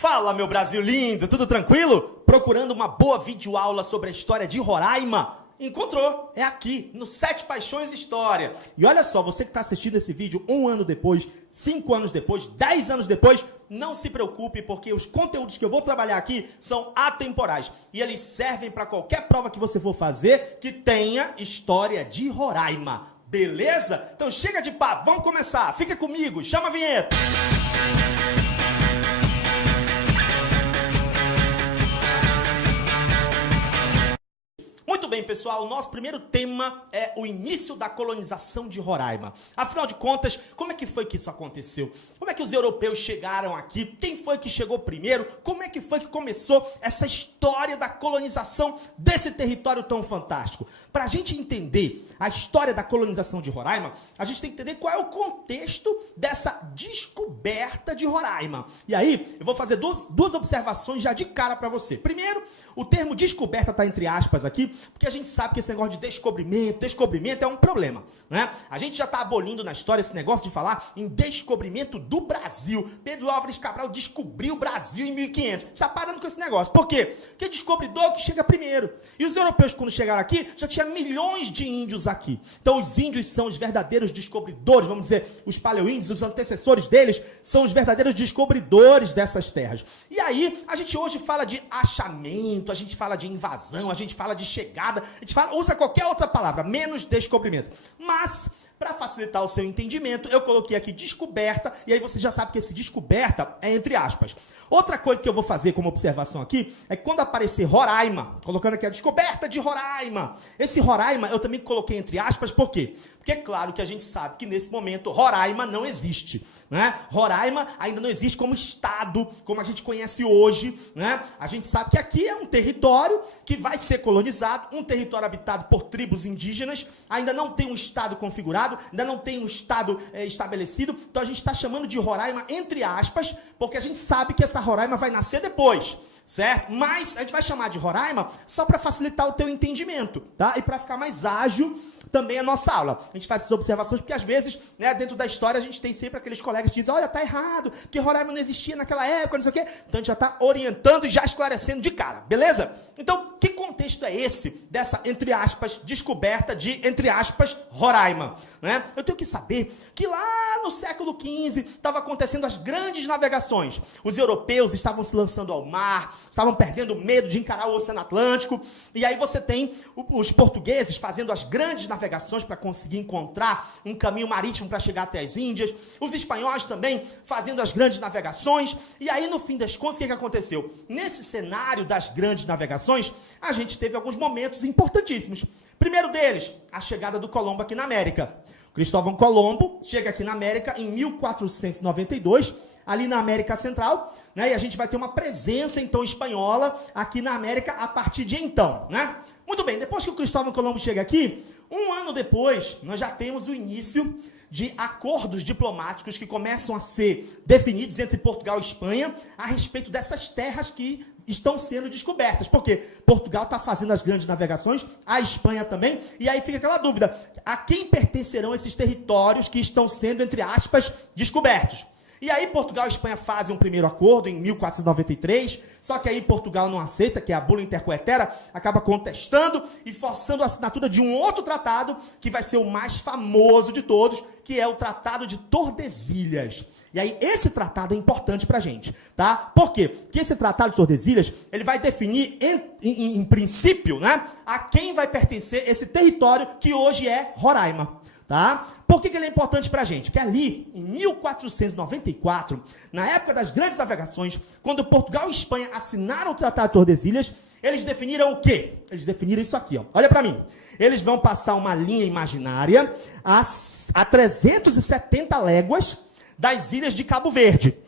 Fala, meu Brasil lindo, tudo tranquilo? Procurando uma boa videoaula sobre a história de Roraima? Encontrou, é aqui, no Sete Paixões História. E olha só, você que está assistindo esse vídeo 1 ano depois, 5 anos depois, 10 anos depois, não se preocupe, porque os conteúdos que eu vou trabalhar aqui são atemporais. E eles servem para qualquer prova que você for fazer que tenha história de Roraima. Beleza? Então chega de papo, vamos começar. Fica comigo, chama a vinheta. Muito bem, pessoal, o nosso primeiro tema é o início da colonização de Roraima. Afinal de contas, como é que foi que isso aconteceu? Como é que os europeus chegaram aqui? Quem foi que chegou primeiro? Como é que foi que começou essa história da colonização desse território tão fantástico? Para a gente entender a história da colonização de Roraima, a gente tem que entender qual é o contexto dessa descoberta de Roraima. E aí, eu vou fazer duas observações já de cara para você. Primeiro, o termo descoberta está entre aspas aqui, porque a gente sabe que esse negócio de descobrimento é um problema, né? A gente já está abolindo na história esse negócio de falar em descobrimento do Brasil. Pedro Álvares Cabral descobriu o Brasil em 1500. Está parando com esse negócio. Por quê? Porque é descobridor que chega primeiro. E os europeus, quando chegaram aqui, já tinha milhões de índios aqui. Então, os índios são os verdadeiros descobridores, vamos dizer, os paleoíndios, os antecessores deles, são os verdadeiros descobridores dessas terras. E aí, a gente hoje fala de achamento, a gente fala de invasão, a gente fala de chegada, a gente usa qualquer outra palavra, menos descobrimento. Mas, para facilitar o seu entendimento, eu coloquei aqui descoberta, e aí você já sabe que esse descoberta é entre aspas. Outra coisa que eu vou fazer como observação aqui, é que quando aparecer Roraima, colocando aqui a descoberta de Roraima, esse Roraima eu também coloquei entre aspas, por quê? Porque é claro que a gente sabe que nesse momento Roraima não existe, né? Roraima ainda não existe como estado, como a gente conhece hoje, né? A gente sabe que aqui é um território que vai ser colonizado, um território habitado por tribos indígenas, ainda não tem um estado configurado, ainda não tem um estado estabelecido, então a gente está chamando de Roraima entre aspas, porque a gente sabe que essa Roraima vai nascer depois, certo? Mas a gente vai chamar de Roraima só para facilitar o teu entendimento, tá? E para ficar mais ágil também a nossa aula. A gente faz essas observações porque às vezes, né, dentro da história a gente tem sempre aqueles colegas que dizem, olha, tá errado, que Roraima não existia naquela época, não sei o quê. Então a gente já está orientando e já esclarecendo de cara, beleza? Então, que contexto é esse dessa, entre aspas, descoberta de, entre aspas, Roraima? Né? Eu tenho que saber que lá no século XV estava acontecendo as grandes navegações. Os europeus estavam se lançando ao mar, estavam perdendo medo de encarar o Oceano Atlântico, e aí você tem os portugueses fazendo as grandes navegações para conseguir encontrar um caminho marítimo para chegar até as Índias, os espanhóis também fazendo as grandes navegações, e aí no fim das contas o que aconteceu? Nesse cenário das grandes navegações, a gente teve alguns momentos importantíssimos. Primeiro deles, a chegada do Colombo aqui na América. Cristóvão Colombo chega aqui na América em 1492, ali na América Central, né? E a gente vai ter uma presença, então, espanhola aqui na América a partir de então, né? Muito bem, depois que o Cristóvão Colombo chega aqui, 1 ano depois, nós já temos o início de acordos diplomáticos que começam a ser definidos entre Portugal e Espanha a respeito dessas terras que estão sendo descobertas. Porque Portugal está fazendo as grandes navegações, a Espanha também, e aí fica aquela dúvida, a quem pertencerão esses territórios que estão sendo, entre aspas, descobertos? E aí Portugal e Espanha fazem um primeiro acordo em 1493, só que aí Portugal não aceita, que é a Bula Intercoetera, acaba contestando e forçando a assinatura de um outro tratado, que vai ser o mais famoso de todos, que é o Tratado de Tordesilhas. E aí esse tratado é importante pra gente, tá? Por quê? Porque esse Tratado de Tordesilhas, ele vai definir, em princípio, né, a quem vai pertencer esse território que hoje é Roraima. Tá? Por que ele é importante para a gente? Porque ali, em 1494, na época das grandes navegações, quando Portugal e Espanha assinaram o Tratado de Tordesilhas, eles definiram o quê? Eles definiram isso aqui, ó. Olha para mim. Eles vão passar uma linha imaginária a 370 léguas das ilhas de Cabo Verde.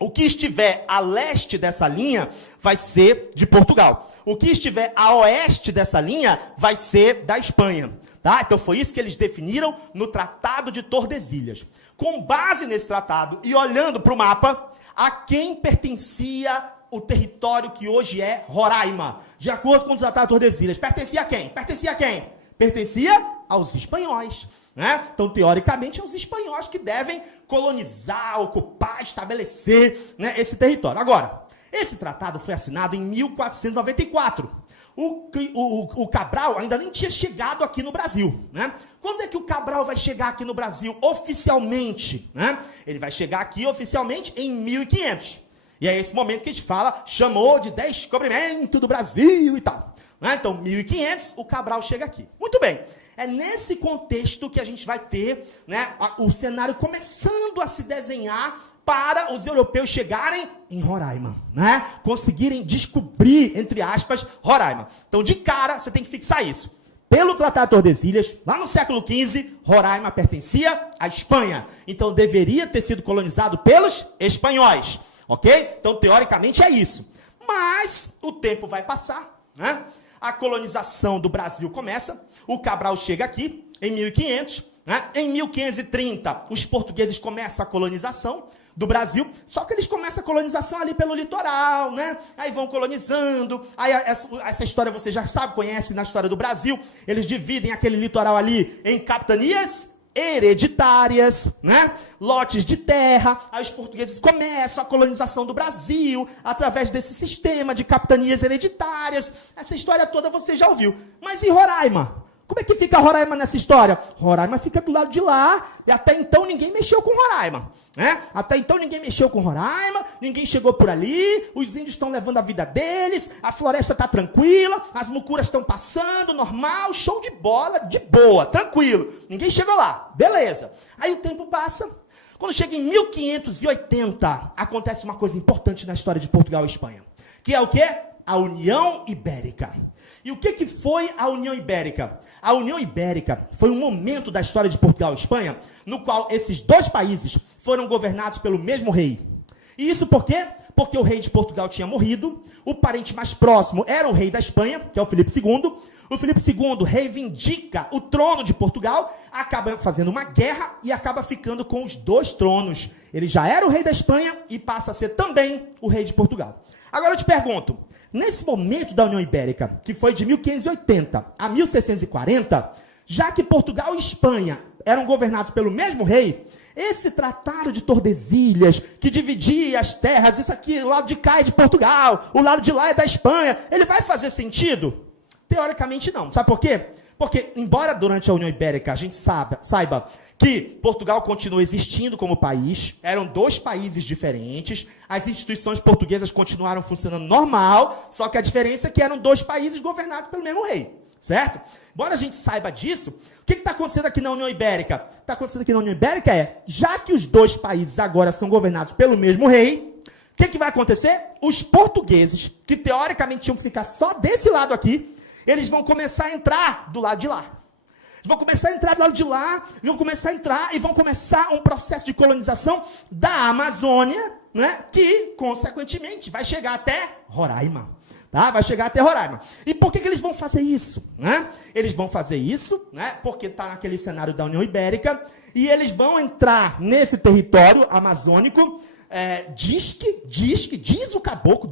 O que estiver a leste dessa linha vai ser de Portugal. O que estiver a oeste dessa linha vai ser da Espanha. Tá? Então foi isso que eles definiram no Tratado de Tordesilhas. Com base nesse tratado e olhando para o mapa, a quem pertencia o território que hoje é Roraima? De acordo com o Tratado de Tordesilhas, pertencia a quem? Pertencia a quem? Pertencia Aos espanhóis, né? Então, teoricamente, é os espanhóis que devem colonizar, ocupar, estabelecer, né, esse território. Agora, esse tratado foi assinado em 1494. O Cabral ainda nem tinha chegado aqui no Brasil, né? Quando é que o Cabral vai chegar aqui no Brasil oficialmente, né? Ele vai chegar aqui oficialmente em 1500. E é esse momento que a gente fala, chamou de descobrimento do Brasil e tal, né? Então, 1500, o Cabral chega aqui. Muito bem. É nesse contexto que a gente vai ter, né, o cenário começando a se desenhar para os europeus chegarem em Roraima, né? Conseguirem descobrir, entre aspas, Roraima. Então, de cara, você tem que fixar isso. Pelo Tratado de Tordesilhas, lá no século XV, Roraima pertencia à Espanha. Então, deveria ter sido colonizado pelos espanhóis, ok? Então, teoricamente, é isso. Mas o tempo vai passar, né? A colonização do Brasil começa, o Cabral chega aqui em 1500, né? Em 1530, os portugueses começam a colonização do Brasil, só que eles começam a colonização ali pelo litoral, né? Aí vão colonizando, aí essa história você já sabe, conhece na história do Brasil, eles dividem aquele litoral ali em capitanias hereditárias, né? Lotes de terra, aí os portugueses começam a colonização do Brasil através desse sistema de capitanias hereditárias. Essa história toda você já ouviu. Mas e Roraima? Como é que fica Roraima nessa história? Roraima fica do lado de lá, e até então ninguém mexeu com Roraima, né? Até então ninguém mexeu com Roraima, ninguém chegou por ali, os índios estão levando a vida deles, a floresta está tranquila, as mucuras estão passando, normal, show de bola, de boa, tranquilo. Ninguém chegou lá, beleza. Aí o tempo passa, quando chega em 1580, acontece uma coisa importante na história de Portugal e Espanha, que é o quê? A União Ibérica. E o que foi a União Ibérica? A União Ibérica foi um momento da história de Portugal e Espanha no qual esses dois países foram governados pelo mesmo rei. E isso por quê? Porque o rei de Portugal tinha morrido, o parente mais próximo era o rei da Espanha, que é o Filipe II. O Filipe II reivindica o trono de Portugal, acaba fazendo uma guerra e acaba ficando com os dois tronos. Ele já era o rei da Espanha e passa a ser também o rei de Portugal. Agora eu te pergunto, nesse momento da União Ibérica, que foi de 1580 a 1640, já que Portugal e Espanha eram governados pelo mesmo rei, esse Tratado de Tordesilhas, que dividia as terras, isso aqui, o lado de cá é de Portugal, o lado de lá é da Espanha, ele vai fazer sentido? Teoricamente não. Sabe por quê? Porque, embora durante a União Ibérica a gente saiba que Portugal continua existindo como país, eram dois países diferentes, as instituições portuguesas continuaram funcionando normal, só que a diferença é que eram dois países governados pelo mesmo rei, certo? Embora a gente saiba disso, o que está acontecendo aqui na União Ibérica? O que está acontecendo aqui na União Ibérica é, já que os dois países agora são governados pelo mesmo rei, o que vai acontecer? Os portugueses, que teoricamente tinham que ficar só desse lado aqui, eles vão começar a entrar do lado de lá. Eles vão começar a entrar do lado de lá, vão começar a entrar e vão começar um processo de colonização da Amazônia, né, que, consequentemente, vai chegar até Roraima. Tá? Vai chegar até Roraima. E por que eles vão fazer isso? Né? Eles vão fazer isso, né, porque está naquele cenário da União Ibérica, e eles vão entrar nesse território amazônico, diz o caboclo,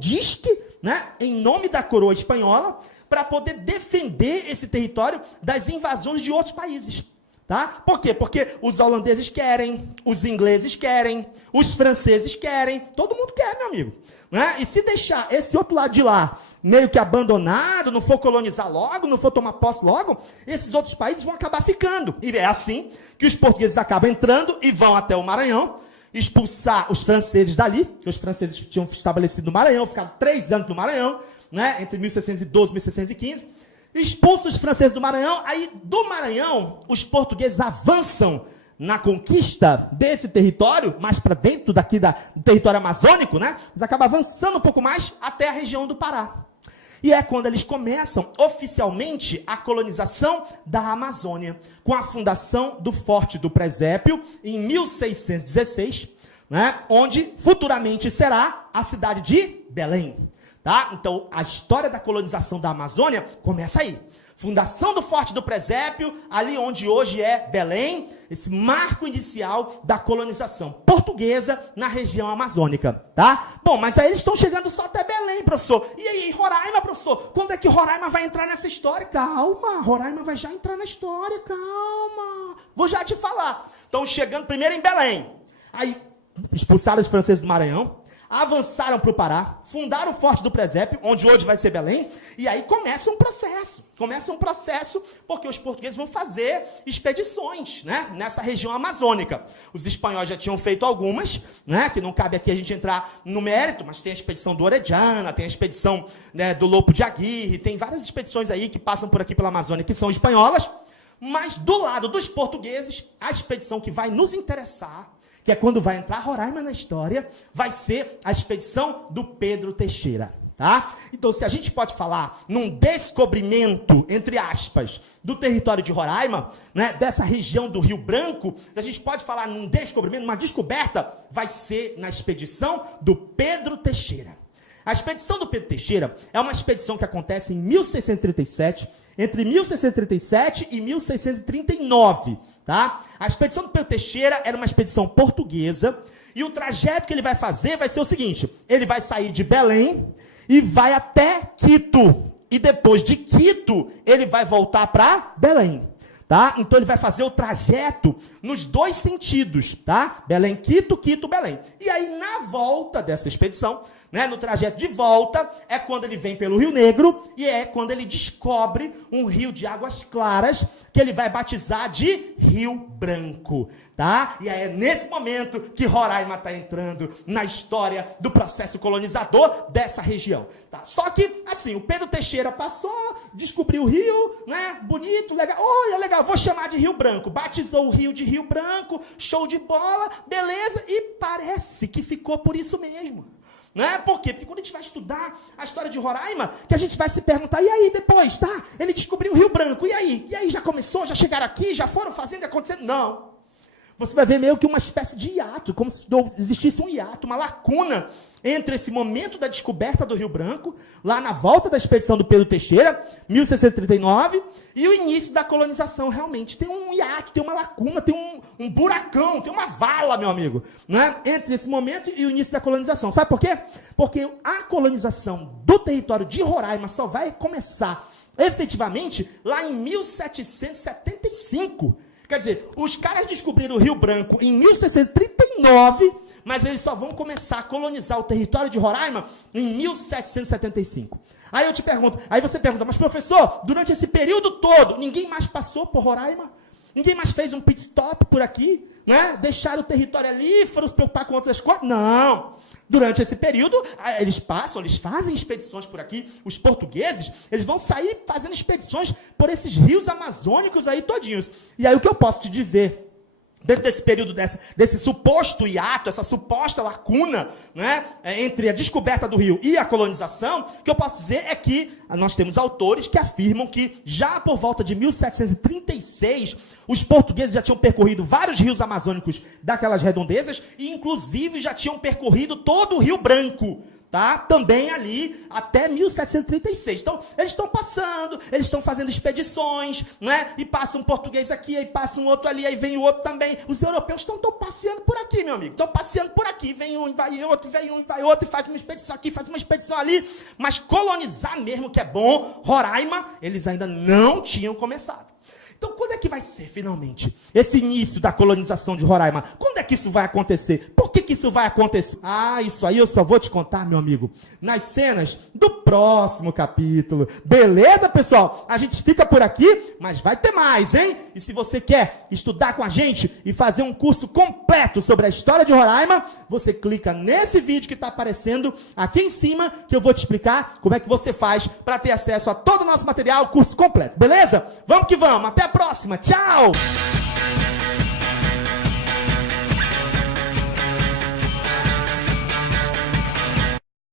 né, em nome da coroa espanhola, para poder defender esse território das invasões de outros países. Tá? Por quê? Porque os holandeses querem, os ingleses querem, os franceses querem, todo mundo quer, meu amigo. Né? E se deixar esse outro lado de lá meio que abandonado, não for colonizar logo, não for tomar posse logo, esses outros países vão acabar ficando. E é assim que os portugueses acabam entrando e vão até o Maranhão, expulsar os franceses dali, que os franceses tinham estabelecido no Maranhão, ficaram 3 anos no Maranhão, né, entre 1612 e 1615, expulsam os franceses do Maranhão, aí do Maranhão, os portugueses avançam na conquista desse território, mais para dentro daqui do território amazônico, né, eles acabam avançando um pouco mais até a região do Pará. E é quando eles começam, oficialmente, a colonização da Amazônia, com a fundação do Forte do Presépio, em 1616, né, onde futuramente será a cidade de Belém. Tá? Então, a história da colonização da Amazônia começa aí. Fundação do Forte do Presépio, ali onde hoje é Belém, esse marco inicial da colonização portuguesa na região amazônica, tá? Bom, mas aí eles estão chegando só até Belém, professor. E aí, Roraima, professor? Quando é que Roraima vai entrar nessa história? Calma, Roraima vai já entrar na história, calma. Vou já te falar. Estão chegando primeiro em Belém. Aí, expulsaram os franceses do Maranhão, avançaram para o Pará, fundaram o Forte do Presépio, onde hoje vai ser Belém, e aí começa um processo, porque os portugueses vão fazer expedições, né, nessa região amazônica. Os espanhóis já tinham feito algumas, né, que não cabe aqui a gente entrar no mérito, mas tem a expedição do Orellana, tem a expedição, né, do Lopo de Aguirre, tem várias expedições aí que passam por aqui pela Amazônia, que são espanholas, mas do lado dos portugueses, a expedição que vai nos interessar, que é quando vai entrar Roraima na história, vai ser a expedição do Pedro Teixeira, tá? Então, se a gente pode falar num descobrimento, entre aspas, do território de Roraima, né, dessa região do Rio Branco, a gente pode falar num descobrimento, uma descoberta, vai ser na expedição do Pedro Teixeira. A expedição do Pedro Teixeira é uma expedição que acontece em 1637, entre 1637 e 1639, tá? A expedição do Pedro Teixeira era uma expedição portuguesa, e o trajeto que ele vai fazer vai ser o seguinte: ele vai sair de Belém e vai até Quito, e depois de Quito, ele vai voltar para Belém. Tá? Então ele vai fazer o trajeto nos dois sentidos, tá? Belém, Quito, Quito, Belém. E aí na volta dessa expedição, né, no trajeto de volta, é quando ele vem pelo Rio Negro e é quando ele descobre um rio de águas claras que ele vai batizar de Rio Branco, tá? E é nesse momento que Roraima está entrando na história do processo colonizador dessa região, tá? Só que, assim, o Pedro Teixeira passou, descobriu o rio, né? Bonito, legal, olha, legal, vou chamar de Rio Branco, batizou o rio de Rio Branco, show de bola, beleza, e parece que ficou por isso mesmo. Né? Por quê? Porque quando a gente vai estudar a história de Roraima, que a gente vai se perguntar, e aí depois, tá? Ele descobriu o Rio Branco, e aí? E aí já começou? Já chegaram aqui? Já foram fazendo e acontecendo? Não. Você vai ver meio que uma espécie de hiato, como se existisse um hiato, uma lacuna entre esse momento da descoberta do Rio Branco, lá na volta da expedição do Pedro Teixeira, 1639, e o início da colonização. Realmente tem um hiato, tem uma lacuna, tem um buracão, tem uma vala, meu amigo, né, entre esse momento e o início da colonização. Sabe por quê? Porque a colonização do território de Roraima só vai começar efetivamente lá em 1775. Quer dizer, os caras descobriram o Rio Branco em 1639, mas eles só vão começar a colonizar o território de Roraima em 1775. Aí eu te pergunto, aí você pergunta, mas professor, durante esse período todo, ninguém mais passou por Roraima? Ninguém mais fez um pit stop por aqui? Né? Deixaram o território ali e foram se preocupar com outras coisas? Não. Durante esse período, eles fazem expedições por aqui. Os portugueses, eles vão sair fazendo expedições por esses rios amazônicos aí todinhos. E aí o que eu posso te dizer, dentro desse período, desse suposto hiato, essa suposta lacuna, né, entre a descoberta do rio e a colonização, o que eu posso dizer é que nós temos autores que afirmam que já por volta de 1736, os portugueses já tinham percorrido vários rios amazônicos daquelas redondezas e, inclusive, já tinham percorrido todo o Rio Branco, tá? Também ali até 1736. Então, eles estão passando, eles estão fazendo expedições, né? E passa um português aqui, aí passa um outro ali, aí vem o outro também. Os europeus estão passeando por aqui, meu amigo. Estão passeando por aqui. Vem um, vai outro, vem um, vai outro, e faz uma expedição aqui, faz uma expedição ali. Mas colonizar mesmo, que é bom, Roraima, eles ainda não tinham começado. Então, quando é que vai ser, finalmente, esse início da colonização de Roraima? Quando é que isso vai acontecer? Por que isso vai acontecer? Ah, isso aí eu só vou te contar, meu amigo, nas cenas do próximo capítulo. Beleza, pessoal? A gente fica por aqui, mas vai ter mais, hein? E se você quer estudar com a gente e fazer um curso completo sobre a história de Roraima, você clica nesse vídeo que está aparecendo aqui em cima, que eu vou te explicar como é que você faz para ter acesso a todo o nosso material, curso completo. Beleza? Vamos que vamos. Até a próxima. Tchau!